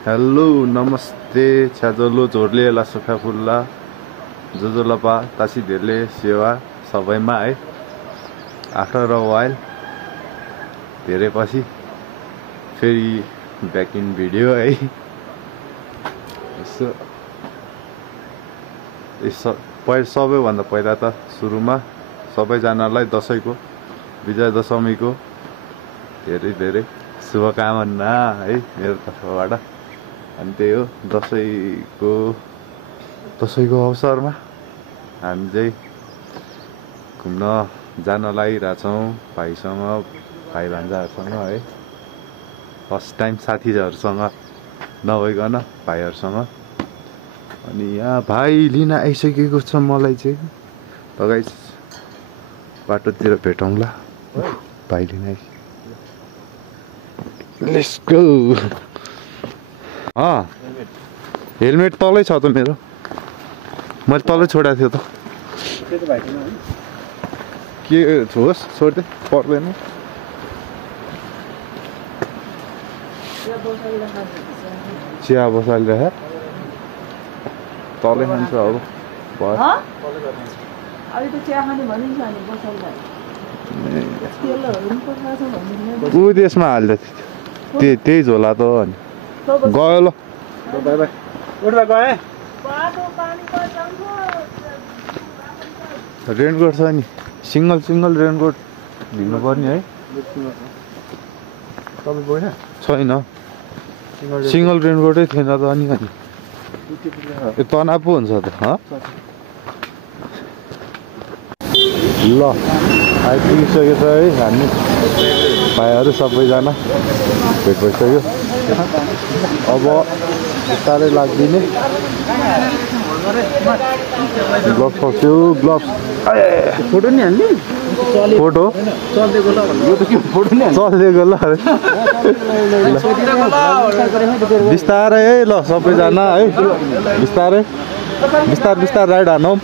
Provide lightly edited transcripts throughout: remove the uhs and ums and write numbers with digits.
Hello नमस्ते छ्याजोलो झोर्ले लासुखा फुल्ला जोजोलपा तासी धेरले सेवा सबैमा है। आफ्टर अ वाइल धेरै पछि फेरि ब्याक इन भिडियो है। यसो सबैभन्दा पहिला त सुरुमा सबैजनालाई दसैँको विजयदशमीको धेरै धेरै शुभकामना है मेरो तर्फबाट। अनि त्यही हो दसैँको अवसरमा हामी चाहिँ घुम्न जान लागिरहेछौँ भाइसँग, भाइ भान्जाहरूसँग है। फर्स्ट टाइम साथीहरूसँग नभइकन भाइहरूसँग। अनि यहाँ भाइ लिन आइसकेको छ मलाई चाहिँ। गाइस बाटोतिर भेटौँला। भाइ लिन आइसक्यो। Let's go. हेलमेट तलै छ त मेरो, मैले तलै छोडेको थियो त। के होस् छोड्दै पर्दैन। चिया बसालिरह तलै खान्छ अब ऊ देशमा हाल्दै त्यही झोला त अनि गयो। ल रेनकोट छ नि, सिङ्गल रेनकोट लिनु पर्ने है। छैन सिङ्गल रेनकोटै थिएन त। अनि तनाव पो हुन्छ त। ल आइपुगिसकेको छ है हामी भाइहरू सबैजना भेट भइसक्यो। अब साह्रै लाग्दिने ग्लोभ्स पक्यो। ग्लोभ्स फोटो नि हाल्ने फोटो चल्दिएको ल बिस्तारै है। ल सबैजना है बिस्तारै बिस्तार राइड हानौँ।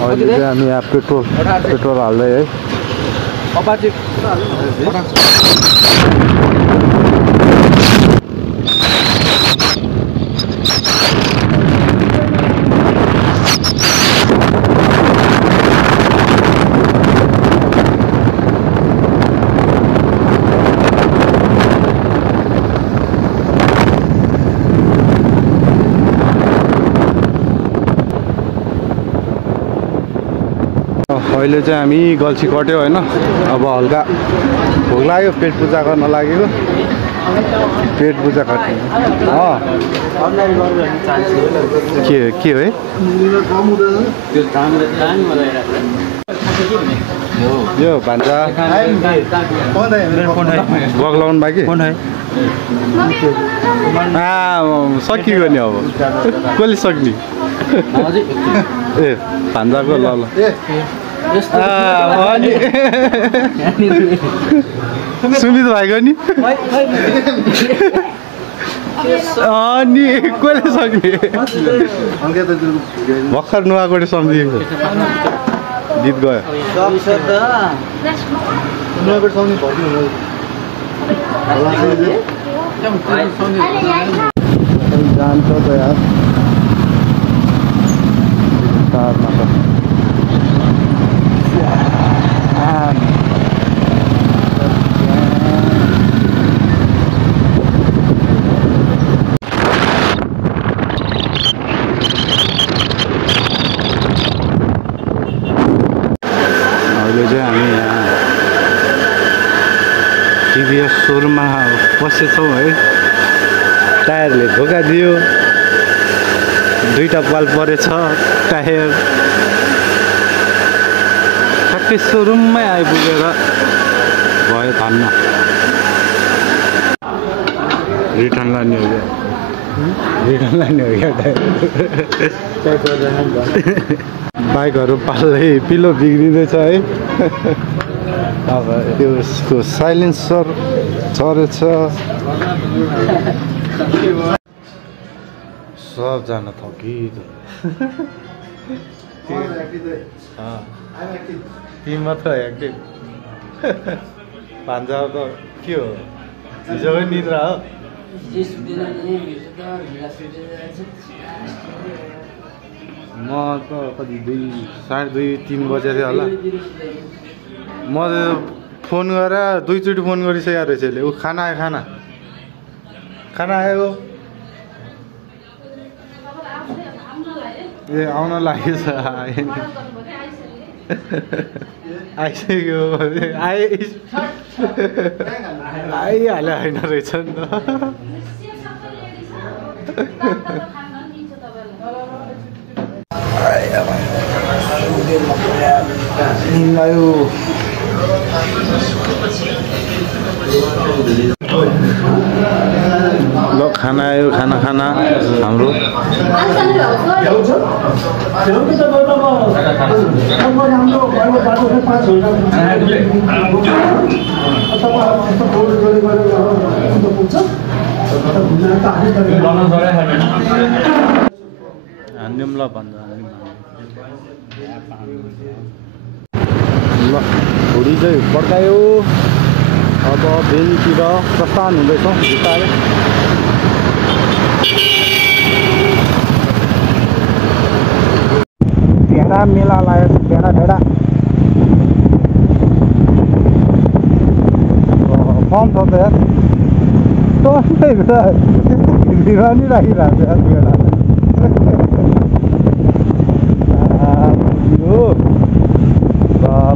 अहिले चाहिँ हामी यहाँ पेट्रोल हाल्दै है। अहिले चाहिँ हामी गल्छी कट्यो होइन। अब हल्का भोक लाग्यो, पेट पूजा गर्न लागेको। पेट पूजा कट्यो। के हो है यो भान्जा बग्लाउनु बाँकी सकियो नि। अब कसले सक्ने ए भान्जाको। ल सुमित भाइको नि अनि कसले सक्ने। भर्खर नुहाकोटे सम्झिएको गीत गयो। जान्छ त यार तारमा त। अहिले चाहिँ हामी यहाँ टिभीएस सोरुममा बसेछौँ है। टायरले धोका दियो, दुईटा पाल परेछ टायर। ठ्याक्कै सोरुममै आइपुगेर भयो धन्न। रिटर्न लाने हो क्या? रिटर्न लाने हो क्या? बाइकहरू पाल्दै पिलो बिग्रिँदैछ है। अब त्यसको साइलेन्सर झरेछ। सबजना थकिद तिमी मात्र एक्टिभ भान्जा त के हो हिजोकै निद्रा हो म त कति 2:30-3 बजे थियो होला म फोन गरेर 2 चोटि फोन गरिसकेको रहेछ यसले ऊ खाना आयो खाना आयो ए आउन लागेछ आइसक्यो आइहाल्यो होइन रहेछ नि त निलायो ल खाना आयो खाना हाम्रो हान्यौँ ल भन्छ ल छोरी चाहिँ पड्कायो अब बेनीतिर प्रस्थान हुँदैछ बिस्तारै भेडा मेला लाग्यो भेडा फर्म छ त यार बिरानी राखिरहेको यार भेडा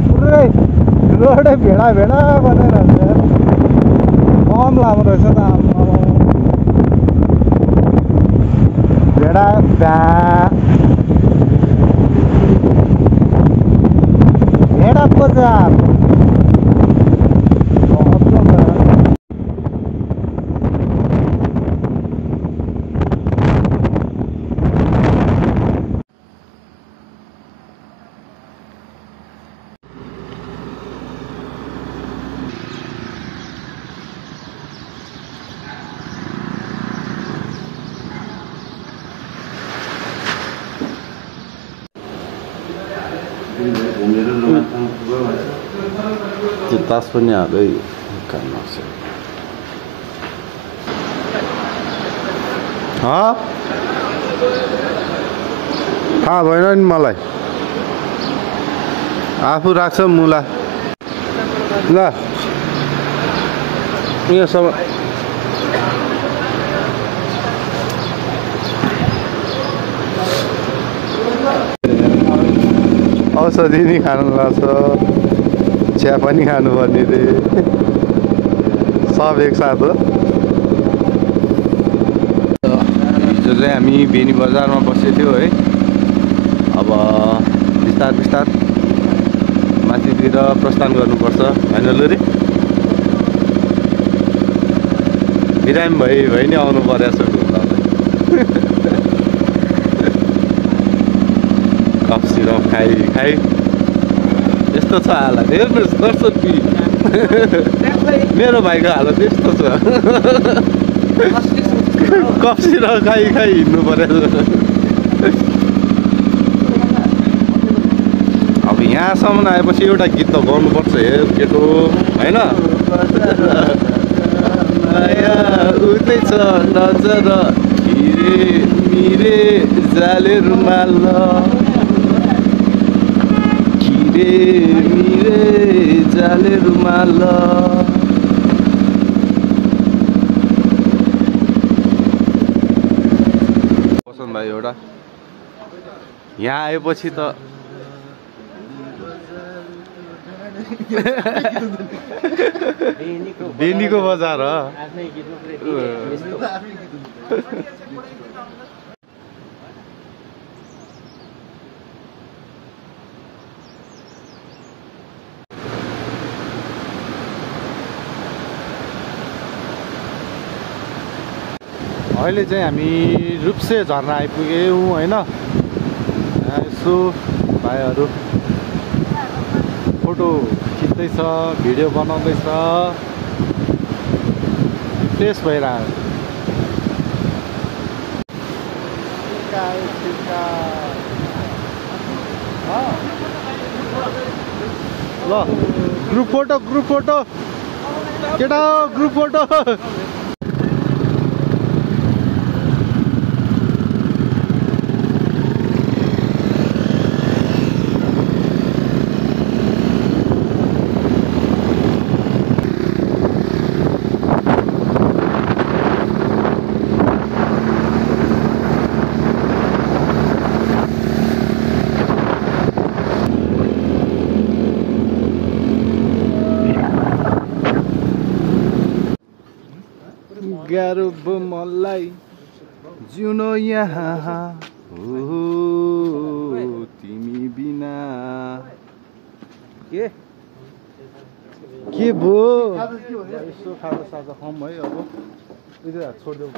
पुरै रोडै भेडा बनाइरहेको यार कम लामो रहेछ त भेडा भेडा बजार त्यो तास पनि हालै काम लाग्छ थाहा भएन नि मलाई आफू राख्छ मुला ल यहाँसम्म औषधि नि खानु लाग्छ चिया पनि खानुपर्ने रे सब एकसाथ हो हिजो चाहिँ हामी बेनी बजारमा बसेको थियौँ है अब बिस्तार माथितिर प्रस्थान गर्नुपर्छ होइन लुरी बिरामी भइ नै आउनु परेको छ कफ सिरप खाइ यस्तो छ हालत हेर्नुहोस् दर्शक मेरो भाइको हालत यस्तो छ कफ सिरप खाइ हिँड्नु पर्यो अब यहाँसम्म आएपछि एउटा गीत त गाउनुपर्छ हे केटो होइन माया उतै छ नजर खिरे मिरे जाले रुमाल मिरे जाले रुमाल पसन्द भयो एउटा यहाँ आएपछि त बेनीको बजार हो अहिले चाहिँ हामी रूपसे झर्ना आइपुग्यौँ होइन यसो भाइहरू फोटो खिच्दैछ भिडियो बनाउँदैछ फ्रेस भइरहेको ल ग्रुप फोटो केटा हो ग्रुप फोटो गाह्रो भयो मलाई जिउन यहाँ हो तिमी बिना के भयो यसो खाजा साजा खाउँ है अब छोडिदेऊ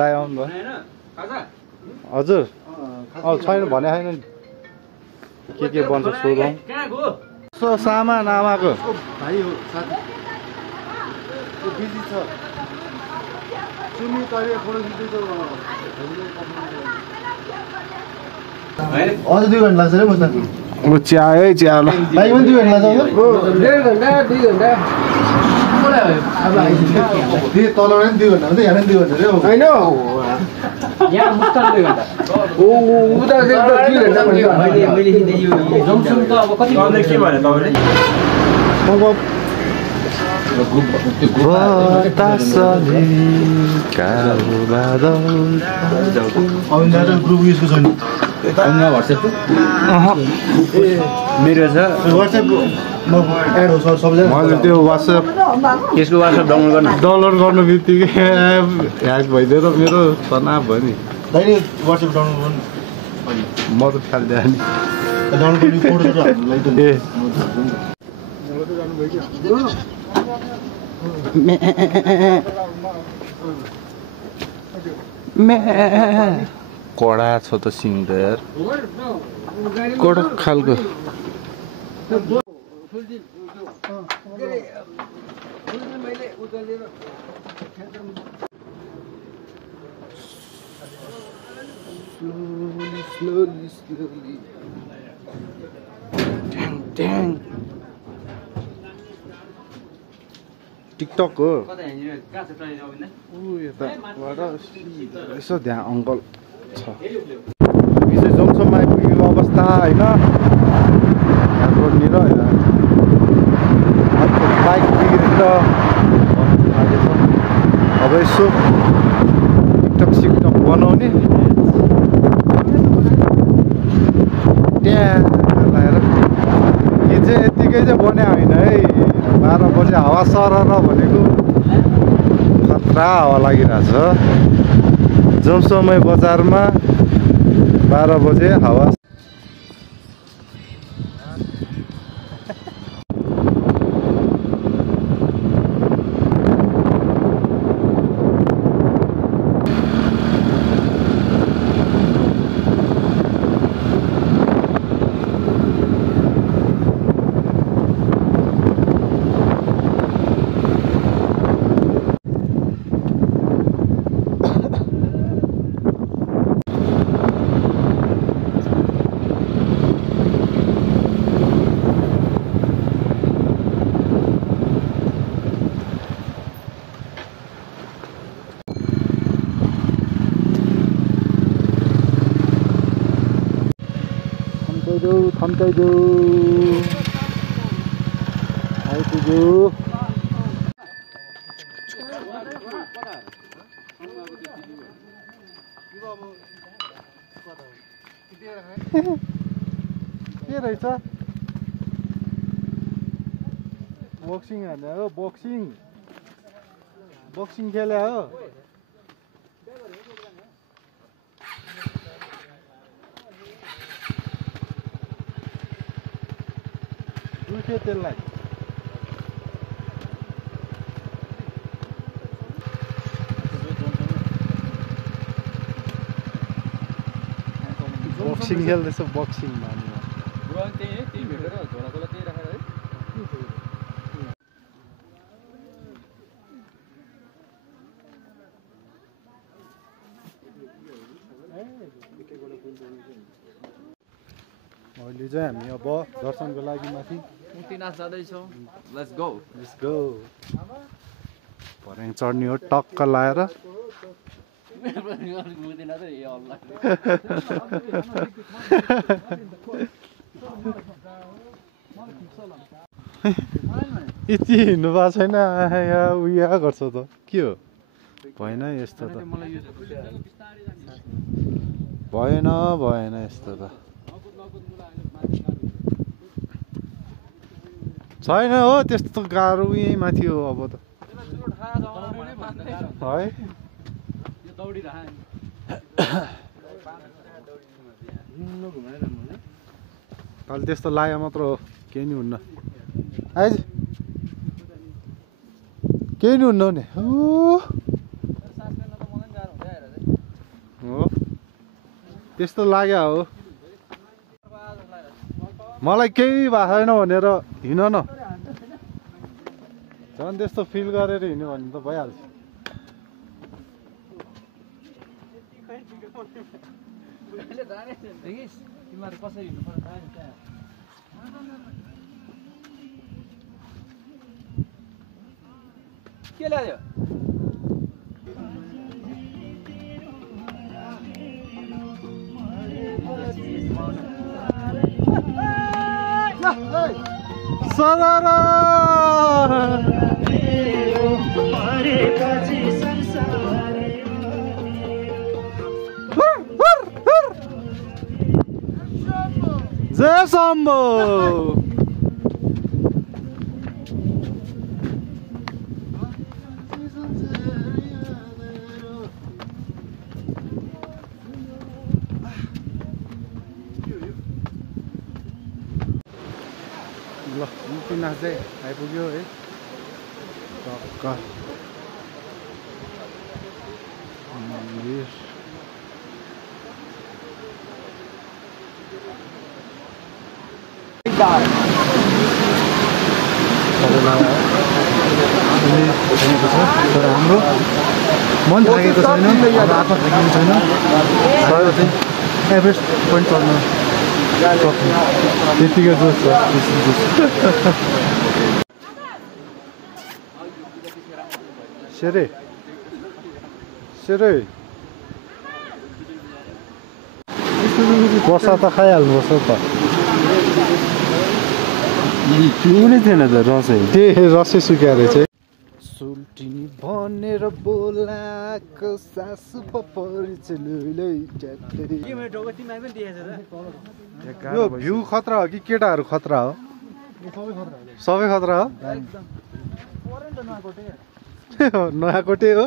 दाइ आउनु भयो हजुर छैन भने छैन नि के बन्छ सोधौँ सामान आमाको भाइ हो साथी त्यो बिजी छ सुमी तले फोटो खिच्दैछौ अझ 2 घन्टा लाग्छ रे बस्नु उ चिया है चिया ल भाइ पनि 2 घन्टा लाग्छ 1.5 घन्टा 2 घन्टा अब आइसक्यो त्यो तल पनि 2 घन्टा हुन्छ यहाँ पनि 2 घन्टा रे हैन यहाँ मुस्तान 2 घन्टा ओ उता चाहिँ 2 घन्टा मैले हिँड्दै यो जम्सन त अब कति भन्दै के भने तपाईले बतासले कालो बादल अविन्दा ग्रुप युजको छैन व्हाट्सएप मेरो छ व्हाट्सएप एड हो सबैजना मैले त्यो व्हाट्सएप यसको व्हाट्सएप डाउनलोड गर्नु बित्तिकै ह्याक भइदिएर मेरो तनाव भयो नि दाइले व्हाट्सएप डाउनलोड गर्नु म त फाल्दिएँ नि डाउनलोड गर्ने फोटो छ हामीलाई त कडा छ त सिङ त यार कडक खालको slowly dang टिकटक हो यताबाट यसो त्यहाँ अङ्कल छ विशेष जमसम्म आइपुगेको अवस्था होइन यहाँनिर बाइक बिग्रेर अब यसो टिकटक सिकटक बनाउने त्यहाँ लगाएर के चाहिँ यत्तिकै चाहिँ बन्या होइन है 12 बजे हावा सरर भनेको खतरा हावा लागिरहेछ जमसमय बजारमा 12 बजे हावा थम्काइदो आइपुग्यो के रहेछ बक्सिङ हान्ने हो बक्सिङ खेले हो दुख्यो त्यसलाई बक्सिङ खेल्दैछ बक्सिङ मानिमा त्यही भेटेर झोलाकोला त्यही राखेर है अहिले चाहिँ हामी अब दर्शनको लागि माथि मुक्तिनाथ जाँदैछौँ लेट्स गो भर्याङ चढ्ने हो टक्क लाएर यति हिँड्नु भएको छैन यहाँ उयो गर्छ त के हो भएन यस्तो त भएन यस्तो त छैन हो त्यस्तो गाह्रो यहीँ माथि हो अब त है खालि त्यस्तो लाग्यो मात्र हो केही नि हुन्न आइज केही नि हुन्न नि हो त्यस्तो लाग्यो हो मलाई केही भएको छैन भनेर हिँड न झन् त्यस्तो फिल गरेर हिँड्यो भने त भइहाल्छ के ल्यायो सररा जय शम्भो ल मुक्तिनाथ चाहिँ आइपुग्यो है टक्क तर हाम्रो मन थाकेको छैन हाम्रो आत्मा थाकेको छैन तर चाहिँ एभरेस्ट पोइन्ट चढ्नु त्यतिकै जोस छ सेरे सेरे वर्षा त खाइहाल्नुपर्छ त पिउनै थिएन त रसै त्यही रसै सुक्या रहेछ सुल्टिनी भनेर बोलाको सासु यो भ्यू खतरा हो कि केटाहरू खतरा हो सबै खतरा हो नयाँकोटे हो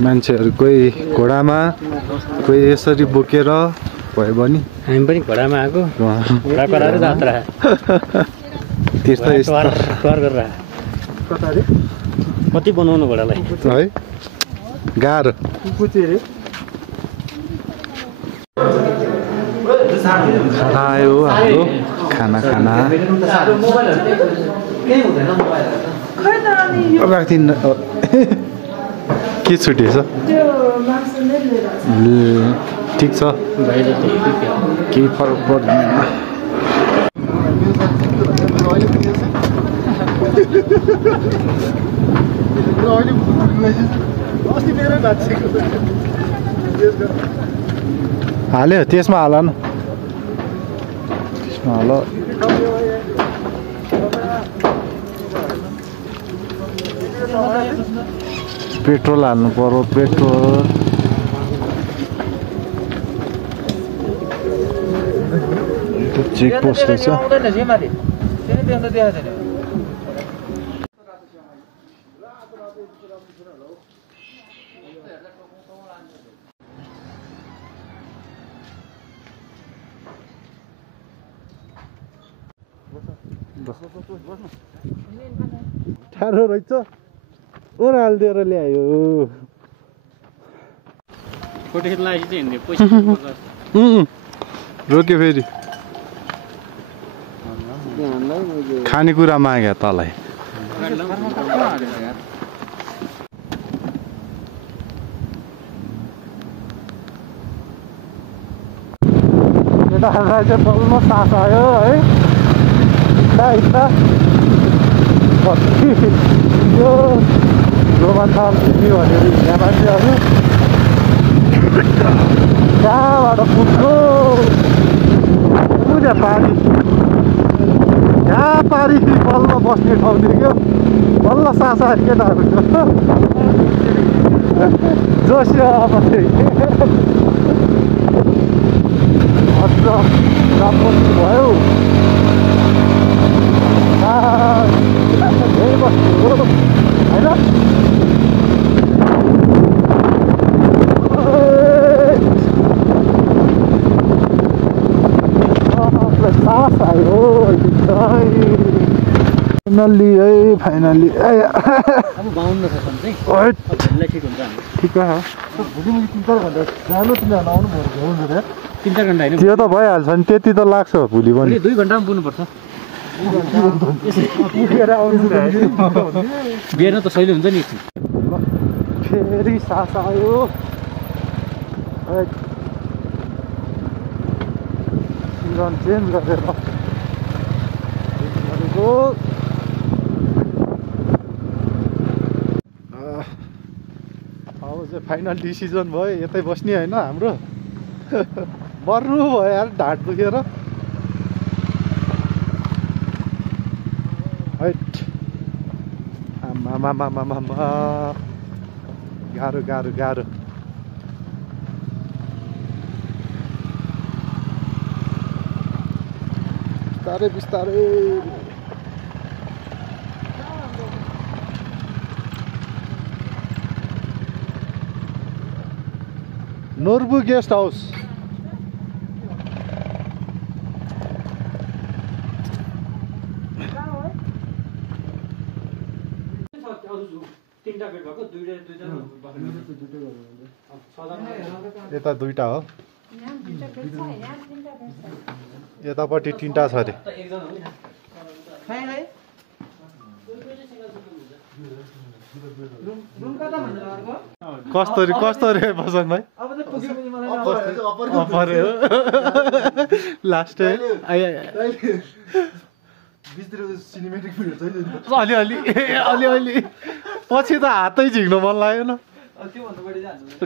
मान्छेहरू कोही घोडामा कोही यसरी बोकेर भयो भने हामी पनि घोडामा आएको घोडा कराएर जात्रा तीर्थ टुर गरेर कति बनाउनु घोडालाई है गाह्रो खाना आयो हाम्रो खाना राख्दिन के छुटेछ ठिक छ केही फरक पर्दैन हाल्यो त्यसमा हाल न त्यसमा हाल पेट्रोल हाल्नु पर्यो पेट्रोल चेक पोस्ट रहेछ ठाडो रहेछ ओह्राल दिएर ल्यायो फोटो खिच्न लागि चाहिँ हिँड्ने पैसा रोक्यो फेरि खानेकुरा माग्यो तँलाई केटाहरूलाई चाहिँ बल्ल सास आयो है हिँड्दा यो रोमान्थाल पुग्ने भनेर हिँड्ने मान्छेहरू कहाँबाट पुग्नु पुग्यो पारी यहाँ पारी बल्ल बस्ने ठाउँ देख्यो बल्ल सास आयो केटाहरूको जोसियो अब अझ राम्रो भयो यही बस्नु हो होइन सास आयो फाइनल्ली है फाइनल्ली ठिकै छ 3-4 घन्टा जानु तिनीहरू आउनु पर्छ 3-4 घन्टा होइन त्यो त भइहाल्छ नि त्यति त लाग्छ भोलि पनि 2 घन्टामा पुग्नुपर्छ बिहान त सहिले हुन्छ नि फेरि सास आयो सिजन चेन्ज गरेर गरेको अब चाहिँ फाइनल डिसिजन भयो यतै बस्ने होइन हाम्रो मर्नु भयो यार ढाड दुखेर हैट आमा गाह्रो गाह्रो गाह्रो बिस्तारै बिस्तारै नोर्बु गेस्ट हाउस यता 2टा हो यतापट्टि 3टा छ अरे कस्तो रे बसन भाइ लास्ट अलि पछि त हातै झिक्नु मन लाग्यो न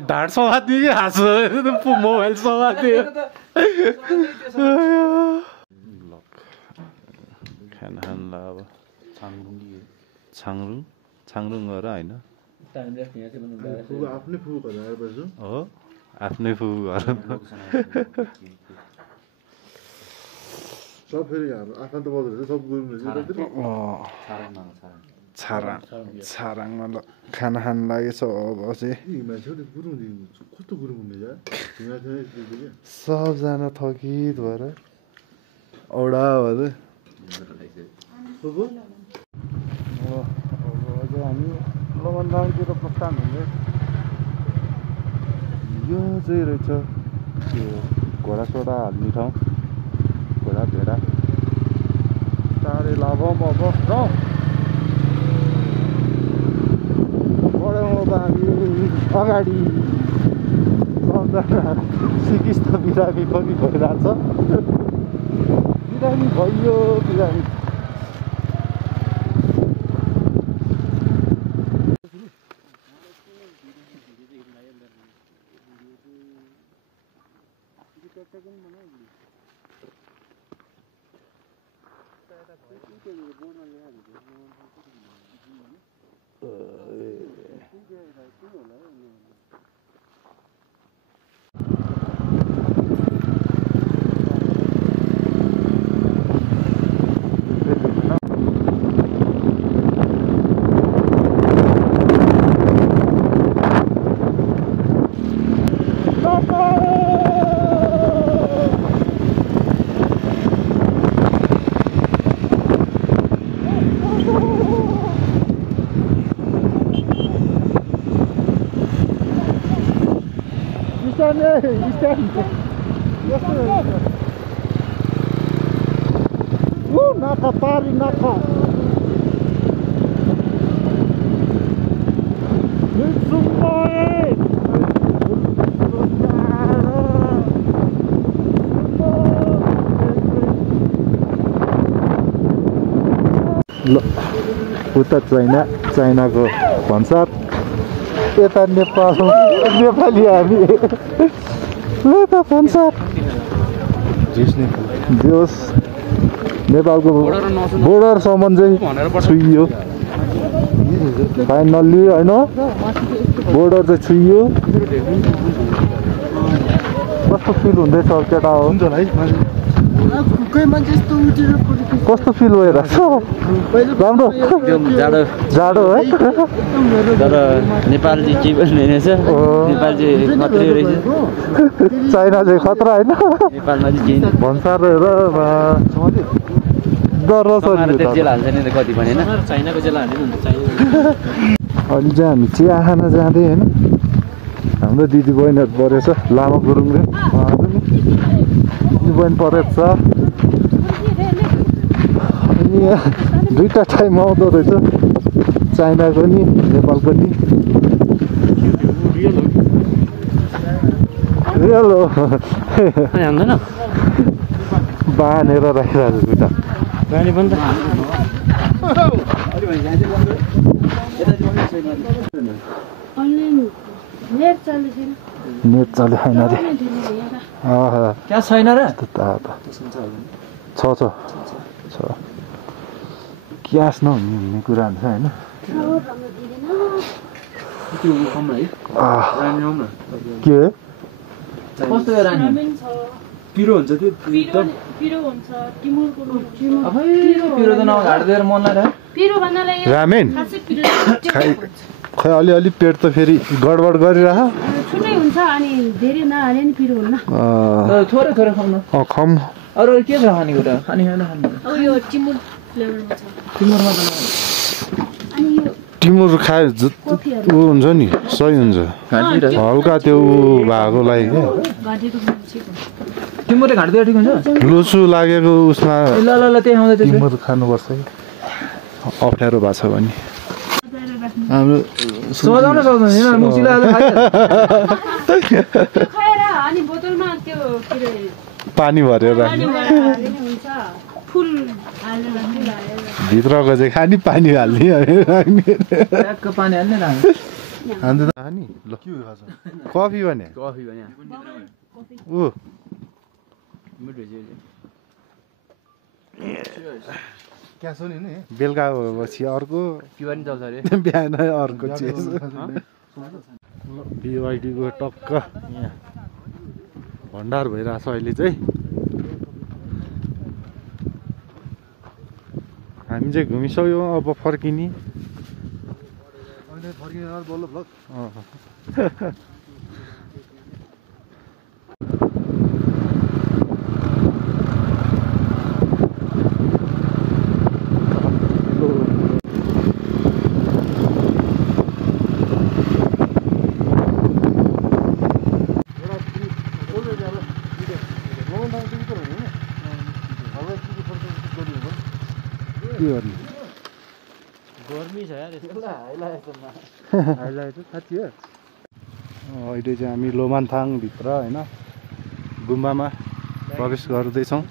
ढाड समात्ने कि हाँसो मोबाइल समात्ने खाना खानु अब छाङरुङ गर होइन हो आफ्नै फुगु घर सब फेरि हाम्रो आफ्ना त बजाउँछ सब छाराङमा ल खाना खानु लागेछ अब चाहिँ कस्तो गुरुङ हुने सबजना थकित भएर औडा भयो अब चाहिँ हामी लमनराङतिर प्रस्थान हुने यो चाहिँ रहेछ त्यो घोडासोडा हाल्ने ठाउँ घोडा भेडा टाढै लाभौँ अब जाउँ बढाउँ त हामी अगाडि सबजना सिकिस्त बिरामी पनि भइरहेछ बिरामी भइयो बिरामी नाका पारी नाका ल उता चाइनाको भन्सार यता नेपाली हामी ल त भन्सार जोस् नेपालको बोर्डरसम्म चाहिँ छुइयो फाइनल्ली होइन बोर्डर चाहिँ छुइयो कस्तो फिल हुँदैछ केटा हो कस्तो फिल भइरहेछ राम्रो जाडो है तर नेपाल चाहिँ के भन्ने रहेछ नेपाल चाहिँ खतरै रहेछ चाइना चाहिँ खतरा होइन नेपालमा चाहिँ भन्सार र डर जेल हाल्छ नि त कति भनेन चाइनाको जेल हाल्ने अहिले चाहिँ हामी चिया खान जाँदै होइन हाम्रो दिदी बहिनीहरू परेछ लामा गुरुङ रे दिदी बहिनी परेछ अनि दुईवटा टाइम आउँदो रहेछ चाइनाको नि नेपालको नि रियल हो बाँधेर राखिरहेको छु दुईवटा गाडी पनि नेट चले छैन रे क्या छैन र छ क्यास नहुने कुरा हुन्छ होइन के कस्तो रानी पिरो हुन्छ त्यो एकदम पिरो त नघाट्दैन मन लाग्यो रामेन खै अलि पेट त फेरि गडबड गरिरह छुट्टै हुन्छ अनि धेरै नहाले नि पिरो हुन्न थोरै खाउन खम अरू के छ खानेकुरा खाने अब यो टिमुर फ्लेभरमा छ तिमीहरूमा त अनि यो टिमुर खाए ऊ हुन्छ नि सही हुन्छ हल्का त्यो भएको लागि क्या घाँटीको तिमीहरूले घाँटिदिएर ठिक हुन्छ लुचु लागेको उसमा ल ल ल त्यही आउँदै त्यसो टिमुर खानुपर्छ कि अप्ठ्यारो भएको छ भने हाम्रो सजाउन सक्दैन मुसिला खाएर अनि बोतलमा त्यो के रे पानी भरेर पानी हुन्छ फुल हालेर भित्रको चाहिँ खानी पानी हाल्ने ट्याक्क पानी हाल्ने राख्नु अन्त खानी ल कफी भने कफी भने ऊ बेलुका पछि अर्को के पनि चल्छ अरे बिहान अर्को चिज बिवाइडीको टक्क यहाँ भण्डार भइरहेछ अहिले चाहिँ हामी चाहिँ घुमिसक्यौँ अब फर्किने गर्मी छ यार अहिले चाहिँ हामी लोमानथाङभित्र होइन गुम्बामा प्रवेश गर्दैछौँ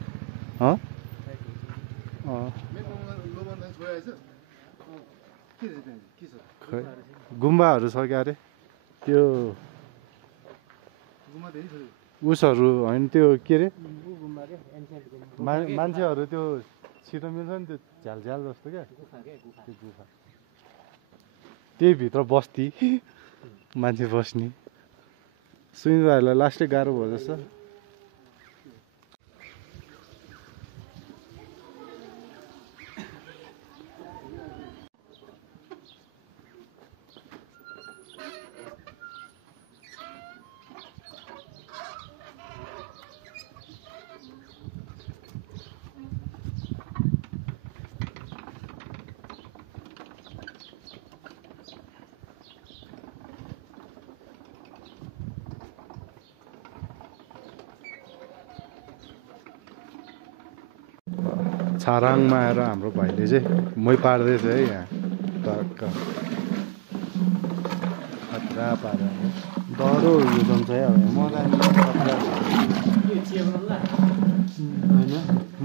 गुम्बाहरू छ क्या अरे त्यो उसहरू होइन त्यो के अरे मान्छेहरू त्यो छिटो मिल्छ नि त्यो झ्याल जस्तो क्या त्यो गुफा त्यही भित्र बस्ती मान्छे बस्ने सुनिदाहरूलाई लास्टै गाह्रो भयो जस्तो छाराङमा आएर हाम्रो भाइले चाहिँ मै पार्दैछ है यहाँ टक्क खतरा पारा डह्रो यो जन्छ है अब मलाई होइन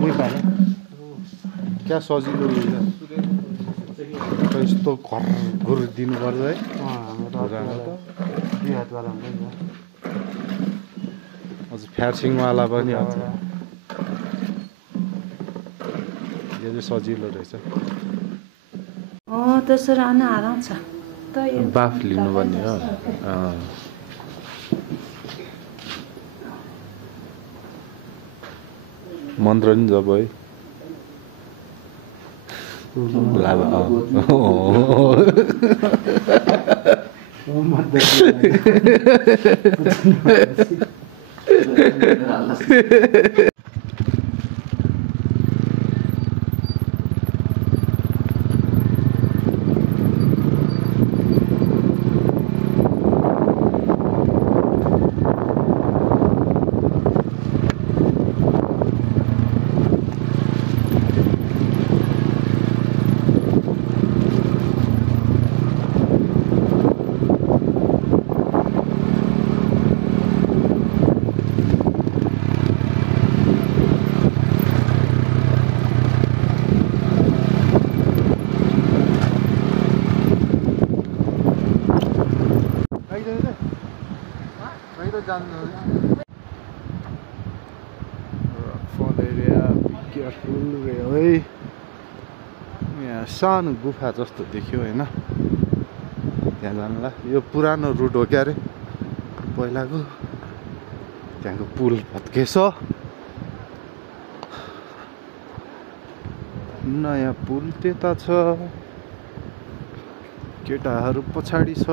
मै पारे क्या सजिलो रहेछ यस्तो घर घुर दिनुपर्छ है हाम्रो त 2 हातवाला हुन्छ नि अझ फ्यार्सिङवाला पनि अझ यो चाहिँ सजिलो रहेछ त्यसरी आराम छ बाफ लिनुपर्ने हो मन्त्र नि जब है फल एरिया केयरफुल है यहाँ सानो गुफा जस्तो देख्यो होइन त्यहाँ जानला यो पुरानो रुट हो क्या अरे पहिलाको त्यहाँको पुल भत्केछ नयाँ पुल त्यता छ केटाहरू पछाडि छ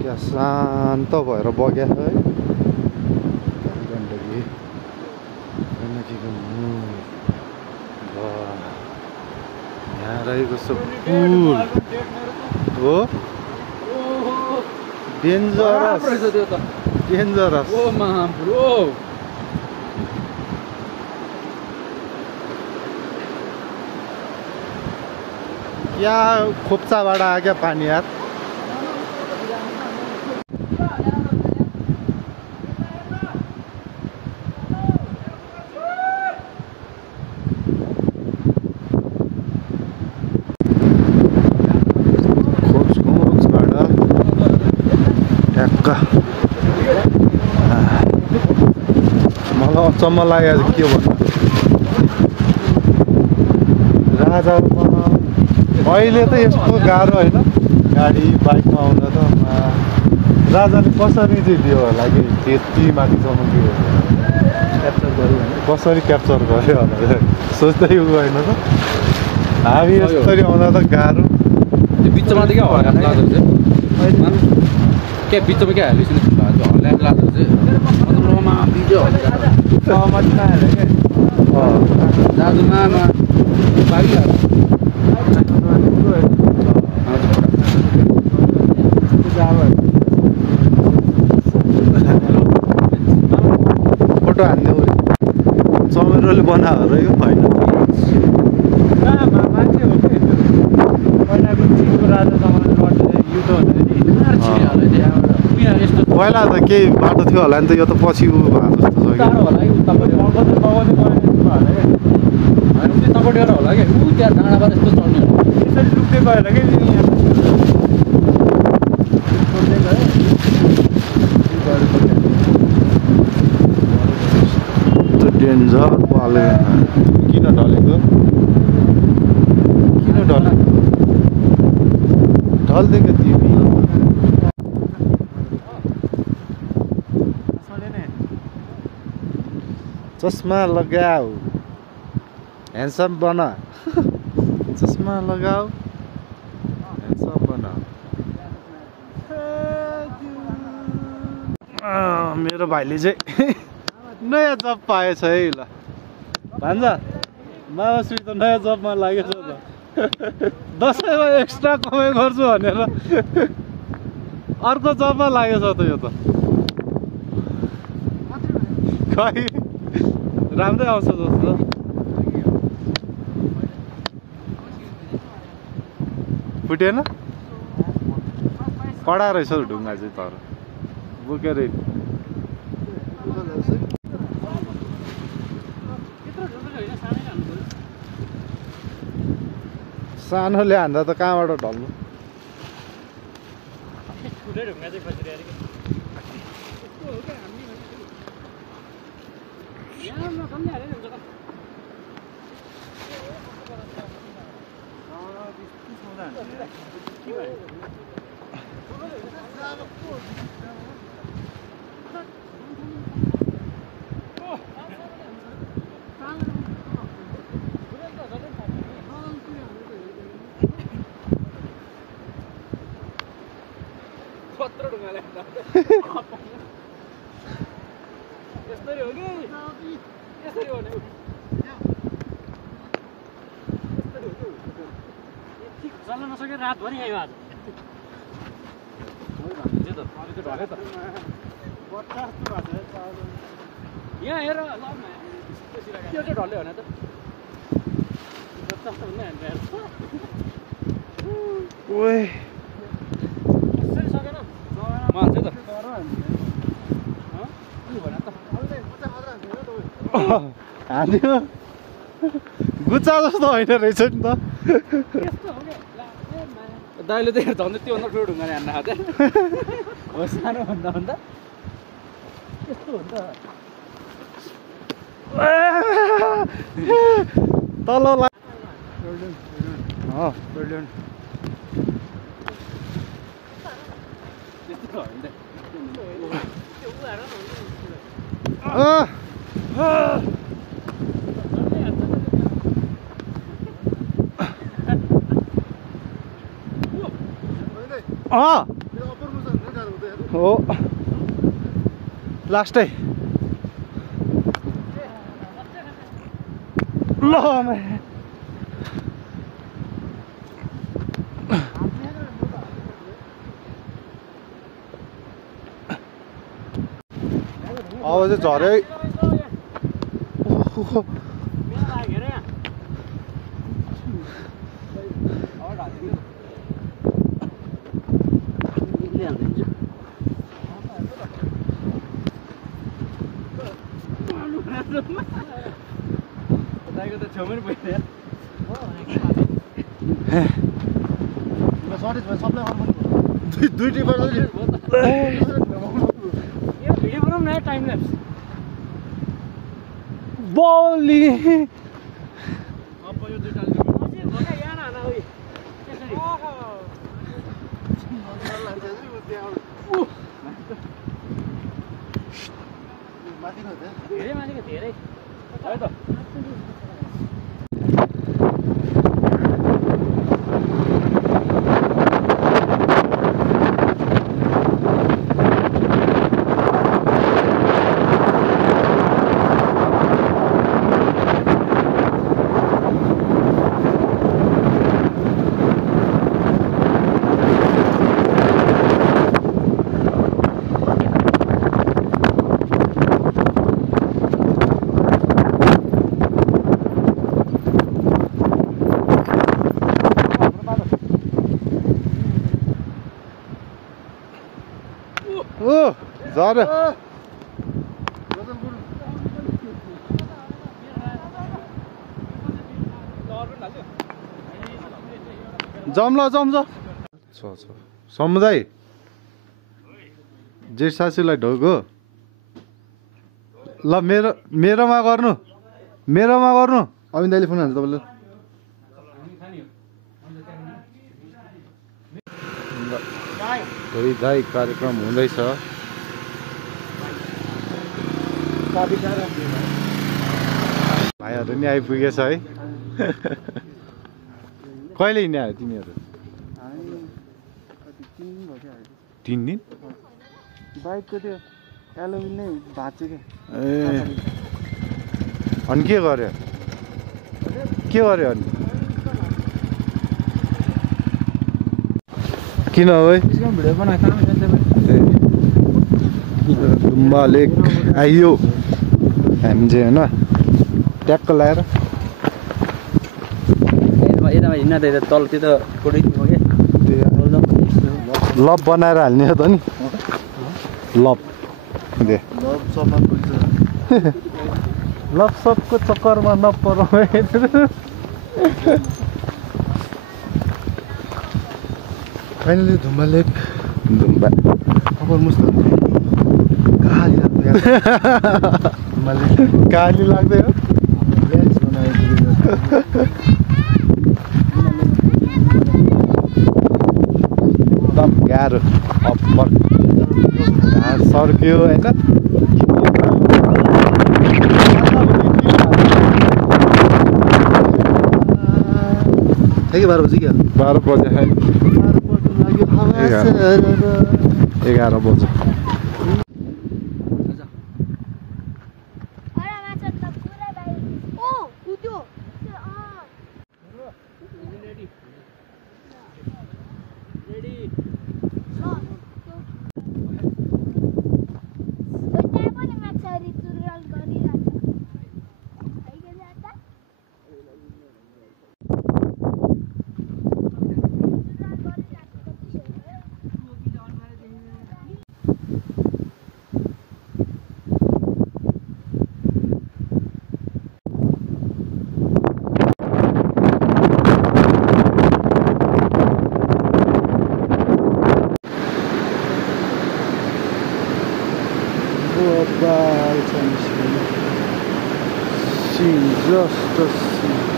क्या शान्त भएर बग्या छ है गण्डकी गण्डकीको यहाँ रहेको छ पुल हो डेन्जरस डेन्जरस क्या खोप्चाबाट आयो क्या पानी यार मलाई अचम्म लाग्यो के भन्नु राजामा अहिले त यस्तो गाह्रो होइन गाडी बाइकमा आउँदा त राजाले कसरी चाहिँ दियो होला कि त्यति माथिसम्म दियो क्याप्चर गर्यो कसरी क्याप्चर गर्यो होला सोच्दै गएन त हामी यसरी आउँदा त गाह्रो बिचमा त क्या क्या बिचमा क्या हालिस हल्लाएर लाग्दो चाहिँ मतलब भिडियो सहमतमा हाल्यो क्या दाजुमा फोटो हान्ने समेरोले बनायो र यो होइन मान्छे हो कि पहिलाको चिजको राजासँग युद्ध हुँदैन नि पहिला त केही बाटो थियो होला नि त यो त पछि भएको जस्तो छ कि होला क्या ऊ त्यहाँ डाँडाबाट यस्तो चल्ने त्यसरी डुब्दै गएर कि डेन्जर पाले किन ढलेको किन ढलेको ढल्दिएको तिमी चस्मा लगाऊ ह्यान्डसम बना चस्मा लगाऊ ह्यान्डसम बना मेरो भाइले चाहिँ नयाँ जब पाएछ है ल भान्जा मावाश्री त नयाँ जबमा लागेछ त दसैँमा एक्स्ट्रा कमाइ गर्छु भनेर अर्को जबमा लागेछ त यो त खै राम्रै आउँछ जस्तो फुटेन कडा रहेछ ढुङ्गा चाहिँ तर बोकेर सानोले हान्दा त कहाँबाट ढल्नु रातभरि आयो आज यहाँ हेर त्यो चाहिँ ढल्यो भने त ओए सकेन मान्छे त हान्यो गुच्चा जस्तो होइन रहेछ नि त दाइले त झन् त्योभन्दा ठुलो ढुङ्गाले हान्न खाँदै हो सानो भन्दा भन्दा यस्तो हुन्छ तल हो लास्टै ल अब चाहिँ झरे दुई टिपर भिडियो बनाउँ न टाइम ल्याप्स बली धेरै माथिको धेरै है त झऱ्यो जम्ला जम्छ समुदाय जेठ सासूलाई ढोको ल मेरोमा गर्नु अमिन दाइले फोन हान्छ तपाईँले धोइ धाइ कार्यक्रम हुँदैछ भाइहरू नि आइपुगेछ है कहिले हिँड्ने आयो तिमीहरू 3 दिन बाइकको त्यो एलोमिन नै भाँच्यो क्या ए अनि के गर्यो अनि किन भाइ इसको भिडियो बना खाना गुम्बा लेक आइयो हामी चाहिँ होइन ट्याक्क लगाएर यतामा हिँड्न त यता तल त्यो त कोटै थियो के लप बनाएर हाल्ने हो त नि लप दे लप सपको चक्करमा नपरौँ फाइनली धुम्बा लेक धुम्बा खबर मुस्ताङ कहाली लाग्दै धुम्बा लेक काली लाग्दै हो ल्यान्स बनाएको एकदम गाह्रो अप्पर घाँस सर्क्यो होइन ठिकै 12 बजी क्या 12 बजे 11 बजे Just a sea.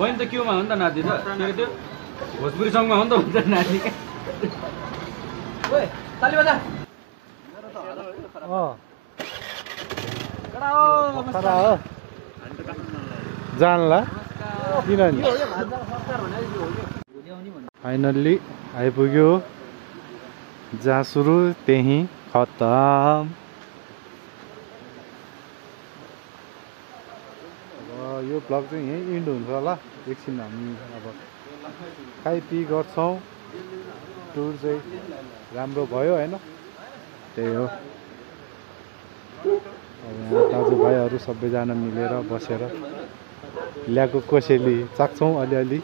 बहिनी त केमा हो नि त नाति त त्यो भोजपुरी सङमा हो नि त हुन्छ नाति ओए ताली बजा जानला किन नि फाइनल्ली आइपुग्यो जहाँ सुरु त्यहीँ खतम यो ब्लग चाहिँ यहीँ इन्ड हुन्छ होला एकछिन हामी अब खाइपी गर्छौँ टुर चाहिँ राम्रो भयो होइन त्यही हो अब यहाँ दाजुभाइहरू सबैजना मिलेर बसेर ल्याएको कोसेली चाख्छौँ अलिअलि